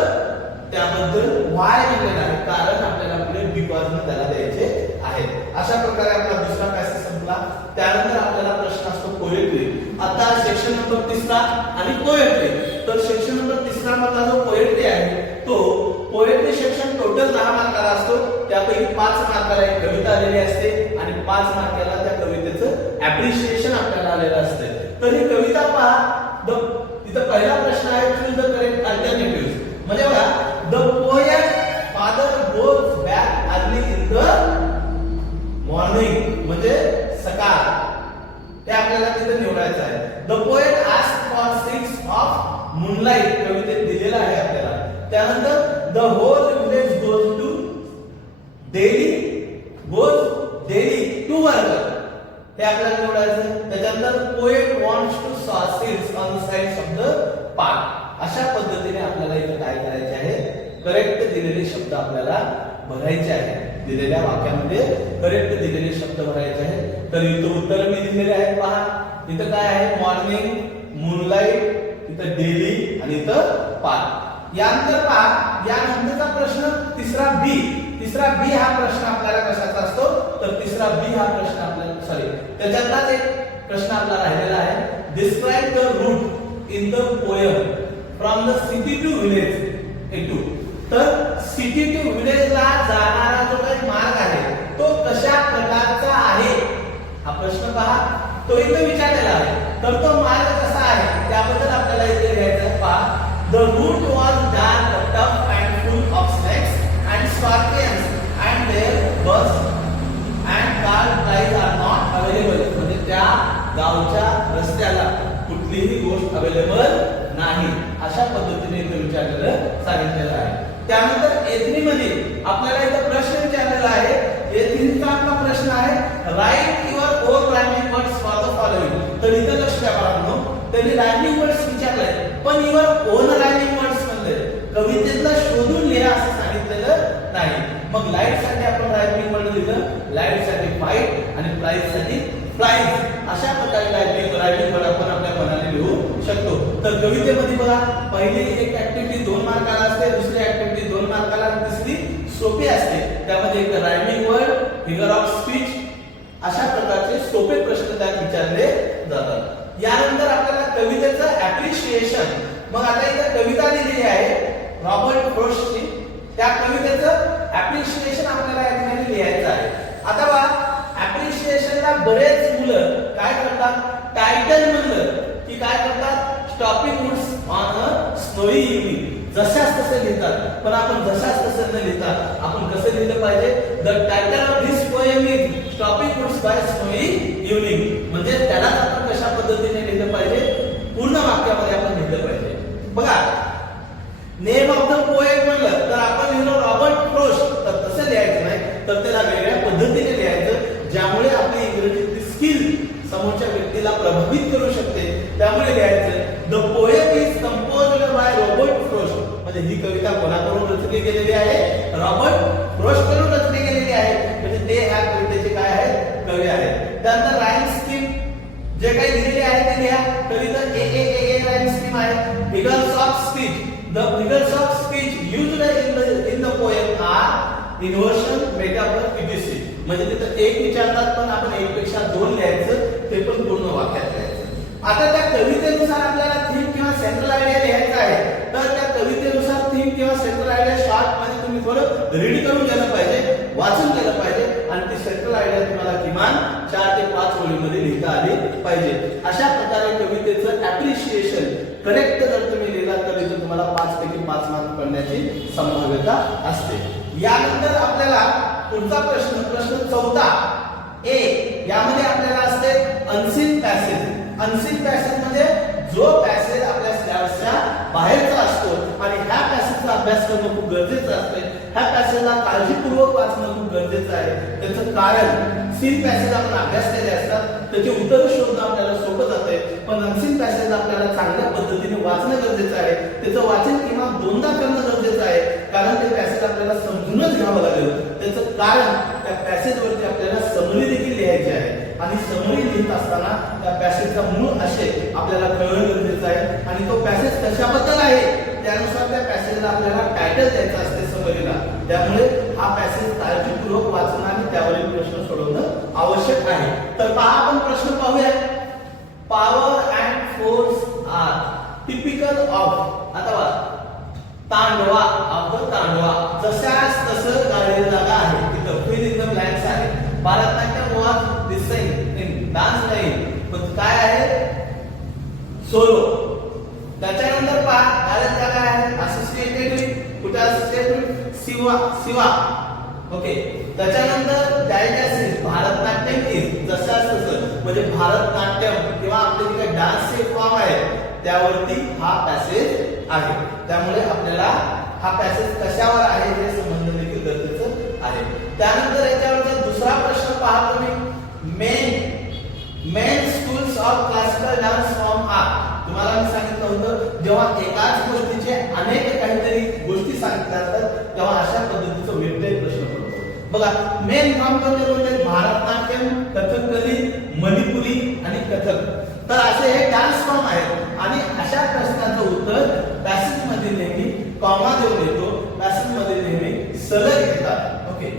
त्याबद्दल व्हाय लिहिलेलं आहे, कारण आपल्याला पुढे बिकॉज ने त्याला द्यायचे आहे. अशा प्रकारे आपला दुसरा पॅसेज संपला. त्यानंतर आपल्याला प्रश्न असतो पोएट्री. आता सेक्शन नंबर 3 आणि पोएट्री. तर सेक्शन नंबर 3 मधला जो पोएट्री आहे तो पोएट्री सेक्शन टोटल 10 मार्काला असतो. त्यापैकी 5 मार्काला एक कविता आलेली असते आणि 5 मार्काला त्या कवितेचं ऍप्रिशिएशन आपल्याला आलेलं असते. तर ही कविता पहा. तिथं पहिला प्रश्न आहे चूज द करेक्ट अल्टरनेटिव्ह. म्हणजे बघा the poet father goes back early in the morning म्हणजे सकाळ, हे आपल्याला तिथे निवडायचं आहे. The poet asked for streaks of moonlight कवितेत दिलेला आहे आपल्याला. त्यानंतर the whole village goes to daily to work, हे आपल्याला निवडायचं. त्याच्यानंतर poet wants to sow seeds on the sides of the path. अशा पद्धतीने आपल्याला इथे काय करायचे आहे, करेक्ट दिलेले शब्द आपल्याला भरायचे आहे. दिलेल्या वाक्यामध्ये करेक्ट दिलेले शब्द भरायचे आहेत. तर इथं उत्तर मी दिलेले आहेत पहा. इथं काय आहे, मॉर्निंग, मूनलाइट, इथं डेली आणि इथं पाथ. यानंतर पहा यानंतरचा प्रश्न तिसरा बी हा प्रश्न आपल्याला कशाचा असतो, तर तिसरा बी हा प्रश्न आपल्याला त्याच्यातलाच एक प्रश्न आपला राहिलेला आहे. Describe the route in the poem from the city to village A two. तर सिटी टू विलेज ला जाणारा जो काही मार्ग आहे तो कशा प्रकारचा आहे हा प्रश्न पहा. तो इथे विचारलेला आहे. तर तो मार्ग कसा आहे त्याबद्दल आपल्याला इथे लिहायचं आहे. पहा the route was dark, tough and full of snakes and scorpions and there bus and car price are not available. म्हणजे त्या गावच्या रस्त्याला कुठलीही गोष्ट अवेलेबल नाही, अशा पद्धतीने इथे विचारलेलं सांगितलेलं आहे. त्यानंतर एथनी मध्ये आपल्याला इथं प्रश्न विचारलेला आहे. एथनीचा आपला प्रश्न आहे write your own rhyming words for the following. तर इथं लक्ष द्या बाळांनो, त्यांनी रायमिंग वर्ड्स विचारले पण युअर ओन रायमिंग वर्ड्स म्हणले. कवितेतला शोधून लिहा असं सांगितलेलं नाही. मग लाईट साठी आपण रायमिंग वर्ड लिहिलं, लाईट साठी फाईट आणि प्राइस साठी प्राइस. अशा प्रकारे रायमिंग वर्ड आपण आपल्या मनाने लिहू शकतो. तर कवितेमध्ये बघा पहिली एक ऍक्टिव्हिटी 2 मार्काला असते, दुसरी ऍक्टिव्हिटी 2 मार्काला आणि तिसरी सोपी असते. त्यामध्ये एक rhyming word, figure of speech, अशा प्रकारे त्या कवितेचं ऍप्रिशिएशन आपल्याला या ठिकाणी लिहायचं आहे. आता बघा ऍप्रिशिएशनला बरेच मुलं काय करतात, टायटल म्हणलं की काय करतात, stopping woods on a snowy evening, जशाच तसे लिहितात. पण आपण जशाच तसे न लिहिता आपण कसं लिहिलं पाहिजे, the title of this poem is stopping woods by snowy evening, म्हणजे त्यालाच आपण कशा पद्धतीने लिहिलं पाहिजे, पूर्ण वाक्यामध्ये आपण लिहिलं पाहिजे. बघा नेम ऑफ द पोएम म्हणलं तर आपण लिहिलो रॉबर्ट फ्रॉस्ट, तर तसं लिहायचं नाही, तर त्याला वेगळ्या पद्धतीने लिहायचं ज्यामुळे आपली इंग्रजीची स्किल समोरच्या व्यक्तीला प्रभावित करू शकते. त्यामुळे लिहायचं the poem is composed by Robert Frost, म्हणजे ही कविता कोणाकडून रचली गेलेली आहे, रॉबर्ट फ्रॉस्ट कडून रचली गेलेली आहे, म्हणजे ते ह्या कवितेचे काय आहेत, कवी आहेत. त्यानंतर राईम स्कीम जे काही दिलेले आहे ते लिहा. कविता ए राईम स्कीम आहे. Figures of speech, the figures of speech used in the poem are inversion, metaphor, etc, म्हणजे तिथं एक विचारतात पण आपण एक पेक्षा दोन लिहायचं, ते पण पूर्ण वाक्यात लिहायचं. आता त्या कवितेनुसार आपल्याला थीम किंवा सेंट्रल आयडिया लिहायचा आहे, तर त्या कवितेनुसार थीम किंवा सेंट्रल आयडिया शॉर्ट मध्ये तुम्ही थोडं रीड करून गेलं पाहिजे, वाचून गेलं पाहिजे, आणि ती सेंट्रल आयडिया तुम्हाला किमान 4 ते 5 ओळीमध्ये लिहिता आली पाहिजे. अशा प्रकारे कवितेचं ऍप्रिशिएशन करेक्ट जर तुम्ही लिहिला तर तुम्हाला 5 पैकी 5 मार्क पडण्याची संभाव्यता असते. यानंतर आपल्याला पुढचा प्रश्न 4 ए, यामध्ये आपल्याला असते अनसीन पॅसेज. अनसीन पॅसेज म्हणजे जो पॅसेज आपल्या सिलेबसच्या बाहेरचा असतो आणि ह्या पॅसेजचा अभ्यास करणं खूप गरजेचं असते. ह्या पॅसेजला काळजीपूर्वक वाचणं खूप गरजेचं आहे. त्याचं कारण सीन पॅसेज आपण अभ्यास केले असतात, त्याचे उत्तर शोधणं आपल्याला सोपं जाते, पण अनसीन पॅसेज आपल्याला चांगल्या पद्धतीने वाचणं गरजेचं आहे. त्याचं वाचन किमान 2दा करणं गरजेचं आहे, कारण ते पॅसेज आपल्याला समजूनच घ्यावं लागेल. त्याचं कारण त्या पॅसेजवरती आपल्याला समरी देखील लिहायची आहे, आणि समरी लिहित असताना त्या पॅसेजचा मूळ आशय आपल्याला कळणं गरजेचं आहे, आणि तो पॅसेज कशाबद्दल आहे त्यानुसार त्या पॅसेजला आपल्याला टायटल द्यायचं असते समरीला. त्यामुळे हा पॅसेज काळजीपूर्वक वाचणं आणि त्यावरील प्रश्न सोडवणं आवश्यक आहे. तर पहा आपण प्रश्न पाहूया. Power and force are typical of, आता तांडवा ऑफ द तांडवा, जशास तसं गाळलेली जागा आहे तिथं फिल इन द ब्लँक्स आहे. भरतनाट्यम वाज डिसाईड इन डान्स लाईन, पण काय आहे, सोलो. त्याच्यानंतर पहा गाळलेली जागा आहे असोसिएटेड विथ, कुठे असोसिएटेड विथ, शिवा. ओके. त्याच्यानंतर डायडॅसिस, भारतनाट्यम इज, जशास तसं, म्हणजे भारतनाट्यम किंवा आपले जे काही डान्सचे फॉर्म आहे त्यावरती हा पॅसेज आहे. त्यामुळे आपल्याला हा पॅसेज कशावर आहे हे समजणं देखील गरजेचं आहे. त्यानंतर याच्यावरचा दुसरा प्रश्न पहा तुम्ही, main schools of classical dance form are. तुम्हाला मी सांगितलं होतं जेव्हा एकाच गोष्टीचे अनेक काहीतरी गोष्टी सांगितल्या असतात तेव्हा अशा पद्धतीचा वेगवेगळे प्रश्न पडतो. बघा मेन फॉर्म कोणते, भारतनाट्यम, कथकली, मणिपुरी आणि कथक. तर असे हे डान्स फॉर्म आहेत, आणि अशा प्रश्नाचं उत्तर पॅसेज मध्ये नेहमी कॉमा देऊन येतो, पॅसेज मध्ये नेहमी सलग येतात. ओके.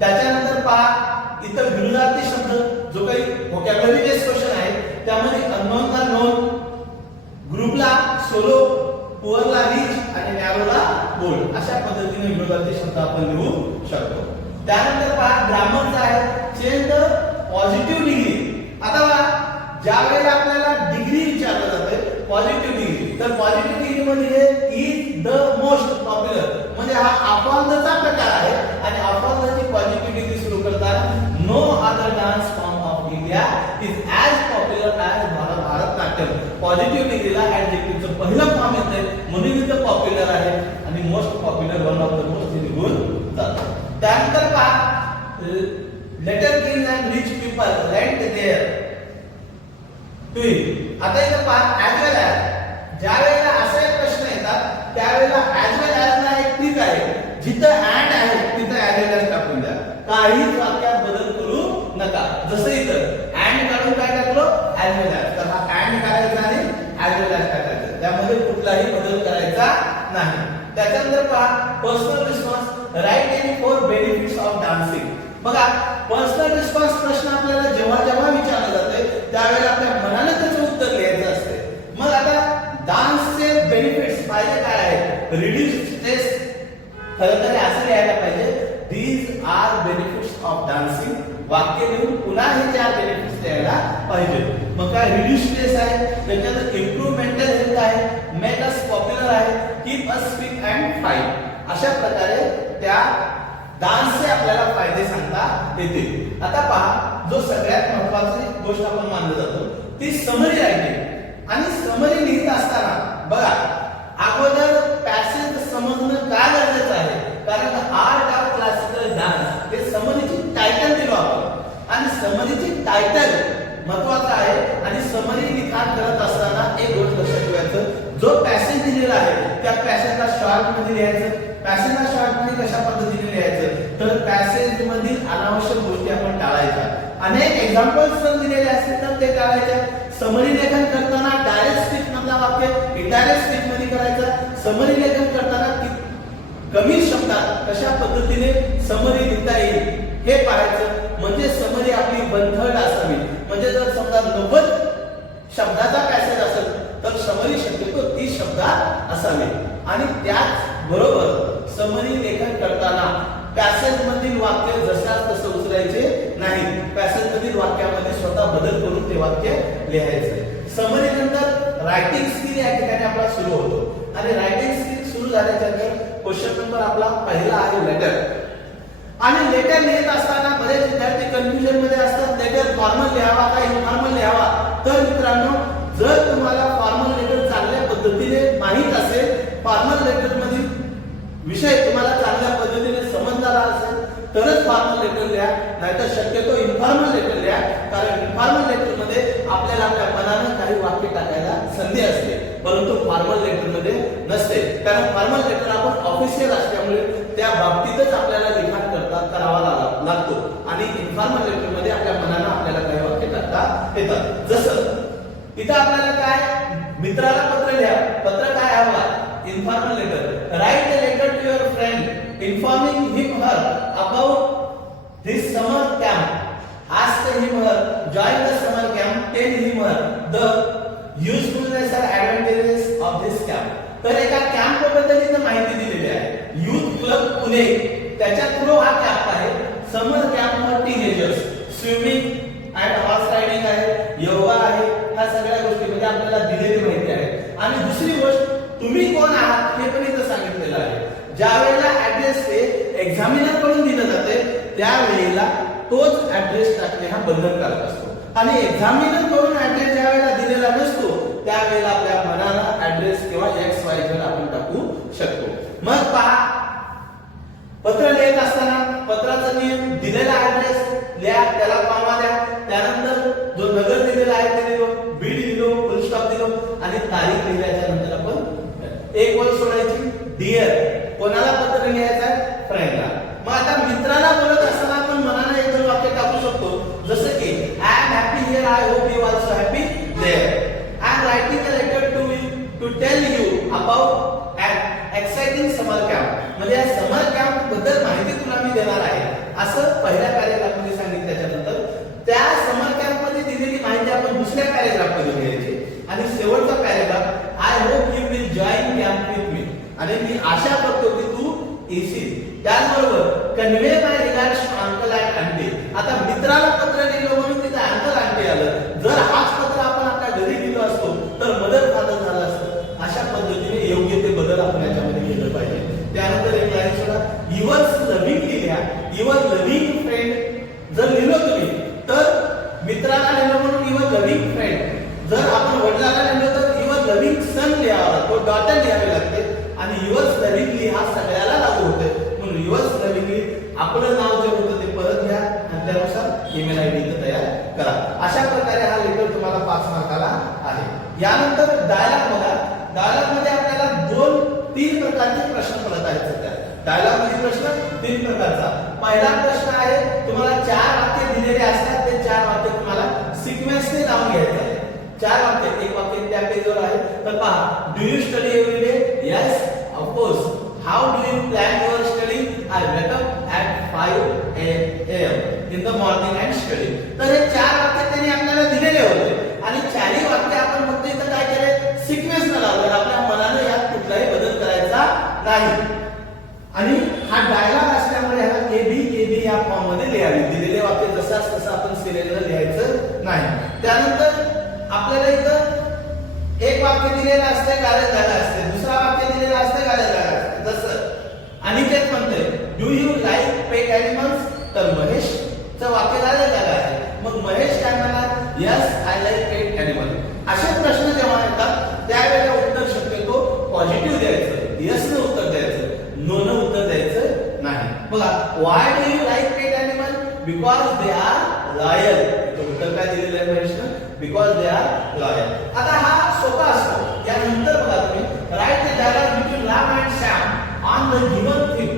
त्याच्यानंतर पहा इतर विरुद्धार्थी शब्द, जो काही व्होकॅब्युलरी बेस्ड क्वेश्चन आहे त्यामध्ये अननोनला नोन, ग्रुपला सोलो, पुअरला रिच आणि नॅरोला बोल्ड, अशा पद्धतीने विरुद्धार्थी शब्द आपण लिहू शकतो. त्यानंतर पहा ग्रामरचा आहे चेंज द पॉझिटिव्ह डिग्री. आता बघा ज्या वेळेला आपल्याला डिग्री विचारलं जाते पॉझिटिव्ह डिग्री, तर पॉझिटिव्ह डिग्री मध्ये इज द मोस्ट पॉप्युलर, म्हणजे हा अपॉल्दचा प्रकार आहे, आणि अपॉल्दची पॉझिटिव्ह डिग्री सुरू करताना no other dance form of India is as popular as Bharatanatyam. Positive डिग्रीला ऍडजेक्टिव्हचं पहिलं फॉर्म येते म्हणून इथं पॉप्युलर आहे, आणि most popular, one of the most निघून जातं. त्यानंतर पहा later kings and rich people rent their to it. आता इथं पहा ॲज वेल ॲज, ज्या वेळेला असे प्रश्न येतात त्यावेळेला ॲज वेल ॲज ला एक ट्रिक आहे, जिथं अँड आहे तिथं ॲज वेल ॲज टाकून द्या, काहीच वाक्यात बदल करू नका. जसं इथं अँड काढून काय टाकलो, ॲज वेल ॲज, तर हा अँड करायचा आणि ॲज वेल ॲज टाकायचा, त्यामध्ये कुठलाही बदल करायचा नाही. त्याच्यानंतर पहा personal response, write any for benefits of dancing. बघा पर्सनल रिस्पॉन्स प्रश्न आपल्याला जेव्हा जेव्हा विचारला जाते त्यावेळेला आपल्या मनाने त्याचं उत्तर लिहायचं असते. मग आता डान्सचे बेनिफिट्स फायदे काय आहेत, रिड्यूस स्ट्रेस, खरं तर असं लिहायला पाहिजे, these are benefits of dancing. वाक्य लिहून पुन्हा हे 4 बेनिफिट्स द्यायला पाहिजे. मग काय रिड्यूस स्ट्रेस आहे, त्याच्यानंतर इम्प्रूव्ह मेंटल हेल्थ आहे, मेक अस पॉप्युलर आहे, keep us fit and fine. अशा प्रकारे त्या डान्सचे आपल्याला फायदे सांगता येतील. आता पहा, जो सगळ्यात महत्त्वाची गोष्ट आपण मानलं जातो ती समरी रायटिंग. आणि समरी लिहित असताना बघा, अगोदर पॅसेज समजणं का गरजेचं आहे, कारण आर्ट ऑफ क्लासिकल डान्स हे समरीची टायटल दिलो आपण, आणि समरीची टायटल महत्वाचं आहे. आणि समरी लिखाण करत असताना एक गोष्ट लक्षात ठेवायचं, जो पॅसेज दिलेला आहे त्या पॅसेजला शॉर्ट मध्ये लिहायचं. पॅसेजला शॉर्ट मध्ये कशा पद्धतीने लिहायचं, तर पॅसेज मधील अनावश्यक गोष्टी आपण टाळायच्या. अनेक एक्झाम्पल्स जर दिलेले असतील तर ते टाळायचे. समरी लेखन करताना डायरेक्ट स्पीच मधला वाक्य इनडायरेक्ट स्पीच मध्ये करायचं. समरी लेखन करताना कमी शब्दात कशा पद्धतीने समरी लिहिता येईल हे पाहायचं. म्हणजे समरी आपली बंधड असावी. म्हणजे जर समजा 90 शब्दाचा पॅसेज असेल तर समरी शक्यतो 30 शब्दात असावी. आणि त्याच बरोबर समरी लेखन करताना पॅसेज मधील वाक्य जशाच तसं उचलायचे नाही. पॅसेज मधील वाक्यामध्ये स्वतः बदल करून ते वाक्य लिहायचं. समरी नंतर रायटिंग स्किल या ठिकाणी आपला सुरू होतो. आणि रायटिंग स्किल सुरू झाल्याच्या नंतर क्वेश्चन नंबर आपला पहिला आहे लेटर. आणि लेटर लिहित असताना बरेच विद्यार्थी कन्फ्युजन मध्ये असतात, लेटर फॉर्मल लिहावा का इन्फॉर्मल लिहावा. तर मित्रांनो, जर तुम्हाला फॉर्मल लेटर चांगल्या पद्धतीने माहित असेल, फॉर्मल लेटर मधील विषय तुम्हाला चांगल्या पद्धतीने समजला असेल तरच फॉर्मल लेटर लिहा, नाहीतर शक्यतो इन्फॉर्मल लेटर लिहा. कारण इन्फॉर्मल लेटर मध्ये आपल्याला आपल्या मनानं काही वाक्य टाकायला संधी असते, परंतु फॉर्मल लेटर मध्ये नसते. कारण फॉर्मल लेटर आपण ऑफिशियल असल्यामुळे त्या बाबतीतच आपल्याला लिखाण करावा लागतो. आणि इन्फॉर्मल लेटर मध्ये आपल्या मनानं आपल्याला काही वाक्य टाकता येतात. जसं इथं आपल्याला काय, मित्राला पत्र लिहा. पत्र काय हवा, informal letter. Write a letter to your friend informing him her about this summer camp. Ask him her join the summer camp. Tell him her the usefulness or advantages of this camp. तर एका camp बद्दल इथं माहिती दिलेली आहे. Youth club Pune त्याच्या through हा camp आहे. Summer camp for teenagers. Swimming and horse riding आहे, योगा आहे. ह्या सगळ्या गोष्टी म्हणजे आपल्याला दिलेली माहिती आहे. आणि दुसरी गोष्ट, तुम्ही कोण आहात हे पण इथं सांगितलेलं आहे. ज्या वेळेला ऍड्रेस हे एक्झामिनर कडून दिलं जाते त्यावेळेला तोच ऍड्रेस टाकणे हा बंधनकारक असतो. आणि एक्झामिनर कडून ऍड्रेस ज्या वेळेला दिलेला नसतो त्यावेळेला आपल्या मनाला ऍड्रेस किंवा XYZ आपण टाकू शकतो. मग पहा, पत्र लिहित असताना पत्राचा नियम, दिलेला ऍड्रेस लिहा, त्याला कॉमा द्या. त्यानंतर जो नगर दिलेला आहे ते लिहिलो, बीड लिहिलो, फुल स्टॉप दिलो आणि तारीख लिहिल्याच्या नंतर आपण एक ओळ सोडायची, डिअर. कोणाला पत्र लिहायचं आहे, फ्रेंडला. मग आता मित्राला बोलत असताना आपण मनाने एक दोन वाक्य टाकू शकतो. जसं की I am happy here, I hope you also happy there. I am writing a letter to tell you about an exciting summer camp. म्हणजे या समर कॅम्प बद्दल माहिती तुला मी देणार आहे असं पहिल्या पॅरेग्राफ मध्ये सांगितल्याच्या नंतर त्या समर कॅम्प मध्ये दिलेली माहिती आपण दुसऱ्या पॅरेग्राफ मध्ये घ्यायची. आणि शेवटचा paragraph, I hope you will join camp with me. आणि मी आशा करतो की तू येशील. त्याचबरोबर convey my regards to uncle and aunty. आता मित्राला पत्र लिहिलं म्हणून तिथे अंकल आंटी आलं. जर हाच पत्र आपण आपल्या घरी लिहिलो असतो तर मदर फादर झालं असतं. अशा पद्धतीने योग्य ते बदल आपण याच्यामध्ये केलं पाहिजे. त्यानंतर एक लाईन सोडा, युअर्स लव्हिंग लिहा. युअर लव्हिंग फ्रेंड जर लिहिलो तुम्ही तर मित्राला लिहिलं म्हणून युअर लव्हिंग फ्रेंड. जर आपण वडिलांना लिहिलं तर युअर लव्हिंग सन लिहावा लागतो, डॉटर लिहावे लागते. आणि युअर्स लव्हिंगली हा सगळ्याला लागू होते. म्हणून युअर्स लव्हिंगली आपलं नाव जे होतं ते परत घ्या आणि त्यानुसार ईमेल आयडी तयार करा. अशा प्रकारे हा लेटर तुम्हाला 5 मार्काला आहे. यानंतर डायलॉग बघा. डायलॉग मध्ये आपल्याला 2-3 प्रकारचे प्रश्न पडत आहेत सध्या. डायलॉग मध्ये प्रश्न 3 प्रकारचा. पहिला प्रश्न आहे, तुम्हाला 4 वाक्य दिलेले असतात, ते 4 वाक्य तुम्हाला सिक्वेन्सने लावून घ्यायचे आहे. 4 वाक्य, एक वाक्य त्या पेजवर आहे. तर पहा, do you study every day? Yes, of course. How do you plan your study? I wake up at 5 AM in the morning and study. तर हे 4 वाक्य त्यांनी आपल्याला दिलेले होते आणि 4ही वाक्य आपण फक्त इथं काय केले, सिक्वेन्सने लावले. आपल्या मनाने यात कुठलाही बदल करायचा नाही. आणि हा डायलॉग असल्यामुळे ह्याला केबी या फॉर्म मध्ये लिहावी. दिलेले वाक्य जसाच तसं आपण सिरियलला लिहायचं नाही. त्यानंतर आपल्याला इथं एक वाक्य दिलेलं असते, गाळ्यात जागा असते. दुसरा वाक्य दिलेलं असते, गाळ्यात जागा असते. जसं अनिकेत म्हणतोय do you like pet animals, तर महेशचं वाक्य गाळ्यात जागा आहे. मग महेश काय म्हणणार, yes I like pet animal. असे प्रश्न जेव्हा येतात त्यावेळेला उत्तर शक्यतो पॉझिटिव्ह द्यायचं, यस न उत्तर द्यायचं, नो न उत्तर द्यायचं नाही. बघा why do you like pet animal, because they are loyal. उत्तर काय दिलेलं आहे महेशनं, बिकॉज दे आर लॉयल. आता हा सोपा असतो. यानंतर बघा तुम्ही write the dialogue between Ram and Shyam on the given theme,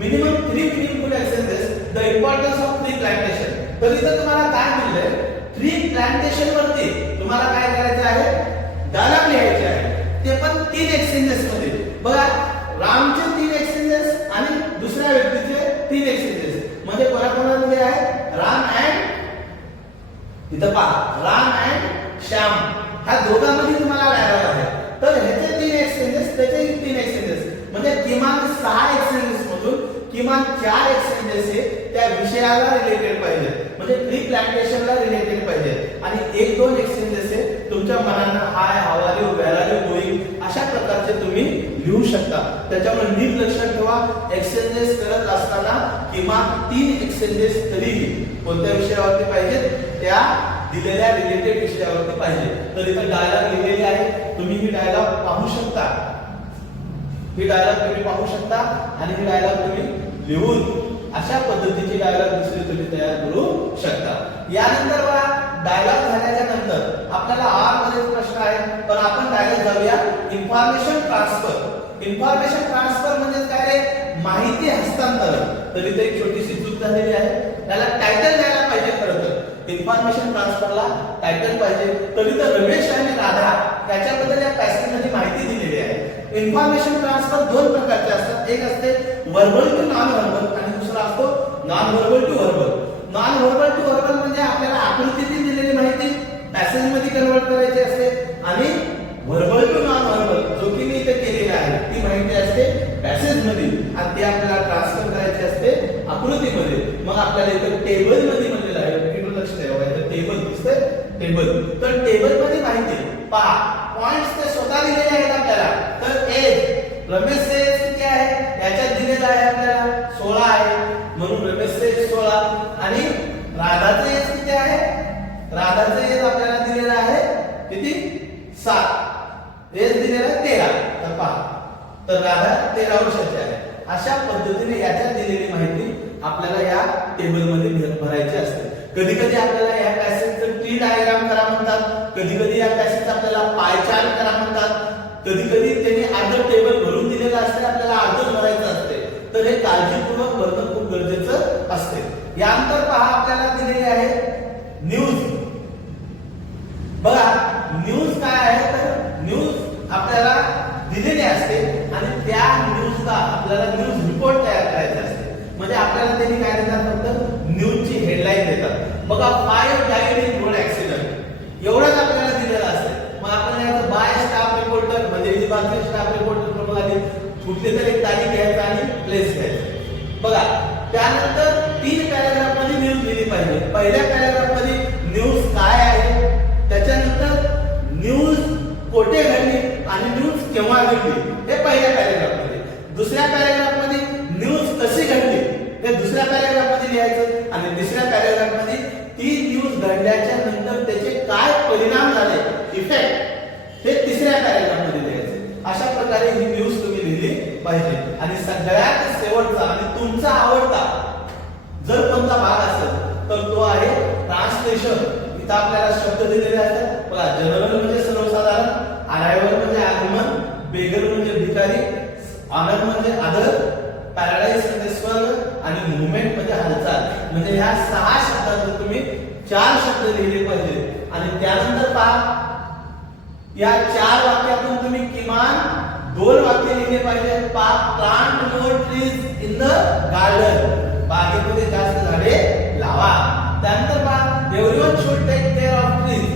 minimum 3 meaningful sentences, the importance of tree plantation. तर इथं तुम्हाला काय मिळलंय, ट्री प्लांटेशन वरती तुम्हाला काय करायचं आहे, डायलॉग लिहायचे आहे. ते पण 3 एक्सचेंजेस मध्ये. बघा रामचे 3 एक्सचेंजेस आणि दुसऱ्या व्यक्तीचे 3 एक्सचेंजेस, म्हणजे कोणाकोणामध्ये आहे, राम अँड, इथं पहा राम अँड श्याम, ह्या दोघांमध्ये तुम्हाला डायलॉग आहे. तर ह्याचे 3 एक्सचेंजेस, त्याचे 3 एक्सचेंजेस, म्हणजे किमान 6 एक्सचेंजेस मधून किमान 4 एक्सचेंजेस हे त्या विषयाला रिलेटेड पाहिजे, म्हणजे ट्री प्लांटेशनला रिलेटेड पाहिजे. आणि 1-2 एक्सचेंजेस हे तुमच्या मनानं hi, how are you, where are you going अशा प्रकारचे तुम्ही लिहू शकता. त्याच्यामुळे नीट लक्षात ठेवा, एक्सचेंजेस करत असताना किमान 3 एक्सचेंजेस तरीही कोणत्या विषयावरती पाहिजेत, त्या दिलेल्या रिलेटेड विषयावरती पाहिजे. तर इथं डायलॉग लिहिलेली आहे, तुम्ही ही डायलॉग पाहू शकता. ही डायलॉग तुम्ही पाहू शकता आणि ही डायलॉग तुम्ही लिहून अशा पद्धतीची डायलॉग दुसरी तुम्ही तयार करू शकता. यानंतर बघा डायलॉग झाल्याच्या नंतर आपल्याला आर मध्ये प्रश्न आहे, पण आपण डायरेक्ट जाऊया इन्फॉर्मेशन ट्रान्सफर. इन्फॉर्मेशन ट्रान्सफर म्हणजे काय, माहिती हस्तांतरण. तर इथे एक छोटीशी चूक झालेली आहे, त्याला टायटल द्यायला पाहिजे. खरं तर इन्फॉर्मेशन ट्रान्सफरला टायटल पाहिजे. तर इथं रमेश आणि राधा त्याच्याबद्दल या पॅसेज मध्ये माहिती दिलेली आहे. इन्फॉर्मेशन ट्रान्सफर 2 प्रकारचे असतात, एक असते व्हर्बल टू नॉन व्हर्बल आणि दुसरा असतो non verbal to verbal. Non verbal to verbal म्हणजे आपल्याला आकृतीतील दिलेली माहिती पॅसेज मध्ये कन्वर्ट करायची असते, आणि व्हर्बल टू नॉन व्हर्बल जो की मी इथे केलेला आहे ती माहिती असते पॅसेज मध्ये आणि ती आपल्याला ट्रान्सफर करायची असते आकृतीमध्ये. मग आपल्याला इथे टेबल मध्ये म्हणलेलं आहे, तुम्ही लक्ष द्यावं, इथे टेबल दिसतंय, टेबल. तर टेबल मध्ये माहिती पहा, पॉइंट्स ते स्वतः दिलेले आहेत आपल्याला. तर एज, रमेशचे एज किती आहे, याच्यात दिलेलं आहे आपल्याला 16 आहे, म्हणून रमेशचे एज 16. आणि राधाचे एज किती आहे, राधाचे एज आपल्याला दिलेलं आहे किती, 7. एज दिलेला आहे 13. तर पहा, तर राधा 13 वर्षाची आहे. अशा पद्धतीने याच्यात दिलेली माहिती आपल्याला या टेबल मध्ये भरायची असते. कधी कधी आपल्याला या पॅसेजचं ट्री डायग्राम करा म्हणतात, कधी कधी या पॅसेज आपल्याला पाय चार्ट करा म्हणतात, कधी कधी त्यांनी अर्ध टेबल भरून दिलेलं असते, आपल्याला अर्धच भरायचं असते. तर हे काळजीपूर्वक भरणं खूप गरजेचं असते. यानंतर पहा आपल्याला दिलेले आहे न्यूज. बघा न्यूज काय आहे, तर न्यूज आपल्याला दिलेली असते आणि त्या न्यूजला आपल्याला न्यूज रिपोर्ट तयार करायचा असते. म्हणजे आपल्याला त्यांनी काय देतात, फक्त न्यूजची हेडलाईन देतात. बघा 5 डायड इन रोड ऍक्सिडेंट एवढंच आपल्याला दिलेलं असते. मग आपण याचं बाय स्टाफ रिपोर्टर म्हणजे ही बातमी स्टाफ रिपोर्टर प्रमाणे कुठली तरी एक तारीख घ्यायचा आणि प्लेस घ्यायचा. बघा त्यानंतर 3 पॅराग्राफ मध्ये न्यूज लिहिली पाहिजे. पहिल्या पॅराग्राफ मध्ये न्यूज काय आहे, त्याच्यानंतर न्यूज कोठे घडली आणि न्यूज केव्हा घडली हे पहिल्या पॅराग्राफ मध्ये. दुसऱ्या पॅराग्राफ मध्ये न्यूज कशी घडली हे दुसऱ्या पॅराग्राफ मध्ये लिहायचं आणि तिसऱ्या पॅराग्राफ मध्ये ती न्यूज घडल्याच्या नंतर त्याचे काय परिणाम झाले, इफेक्ट, हे तिसऱ्या पॅराग्राफ मध्ये लिहायचं. अशा प्रकारे ही न्यूज तुम्ही लिहिली पाहिजे. आणि सगळ्यात शेवटचा आणि तुमचा आवडता जर कोणता भाग असेल तर तो आहे ट्रान्सलेशन. इथं आपल्याला शब्द दिलेले असतात. बघा जनरल म्हणजे सर्वसाधारण, अरायवल म्हणजे आगमन, बेगर म्हणजे भिकारी, ऑनर म्हणजे आदर, पॅराडाइज म्हणजे स्वर्ग आणि मुवमेंट म्हणजे हालचाल. म्हणजे ह्या 6 शब्दातून तुम्ही 4 शब्द लिहिले पाहिजे. आणि त्यानंतर पहा या 4 वाक्यातून तुम्ही किमान 2 वाक्य लिहिले पाहिजे. Plant more trees in the garden, बागेमध्ये जास्त झाडे लावा. त्यानंतर पहा everyone should take care of trees,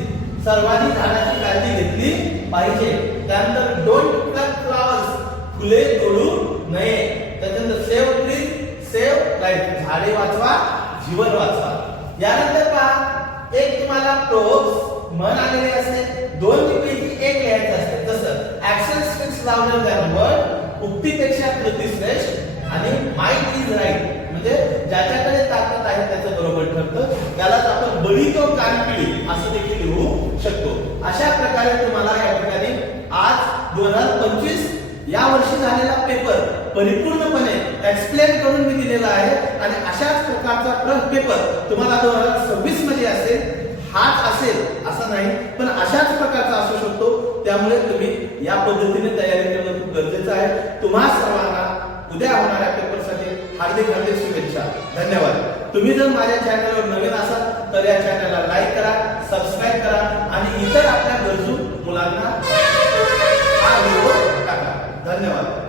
सर्वांनी झाडाची काळजी घेतली पाहिजे. त्यानंतर डोंट प्लक फ्लॉवर्स, फुले तोडू नये. त्यानंतर झाडे वाचवा जीवन वाचवा. यानंतर पहा एक तुम्हाला प्रोव्स म्हण आलेले असते, 2 पैकी एक लिहायचं असते. जसं action speaks louder than word, उक्तीपेक्षा कृती श्रेष्ठ आणि माइट इज राईट म्हणजे ज्याच्याकडे ताकद आहे त्याचं बरोबर ठरतं. यालाच आपण बळी तो कानपिळी असं देखील लिहू शकतो. अशा प्रकारे तुम्हाला या ठिकाणी आज 2025 या वर्षी झालेला पेपर परिपूर्णपणे एक्सप्लेन करून मी दिलेला आहे आणि अशाच प्रकारचा पेपर तुम्हाला 2026 मध्ये असेल. हाच असेल असं नाही पण अशाच प्रकारचा असू शकतो. त्यामुळे तुम्ही या पद्धतीने तयारी करणं खूप गरजेचं आहे. तुम्हा सर्वांना उद्या होणाऱ्या पेपरसाठी हार्दिक हार्दिक शुभेच्छा. धन्यवाद. तुम्ही जर माझ्या चॅनलवर नवीन असाल तर या चॅनलला लाईक करा, सबस्क्राईब करा आणि इतर आपल्या गरजू मुलांना हा व्हिडिओ टाका. धन्यवाद.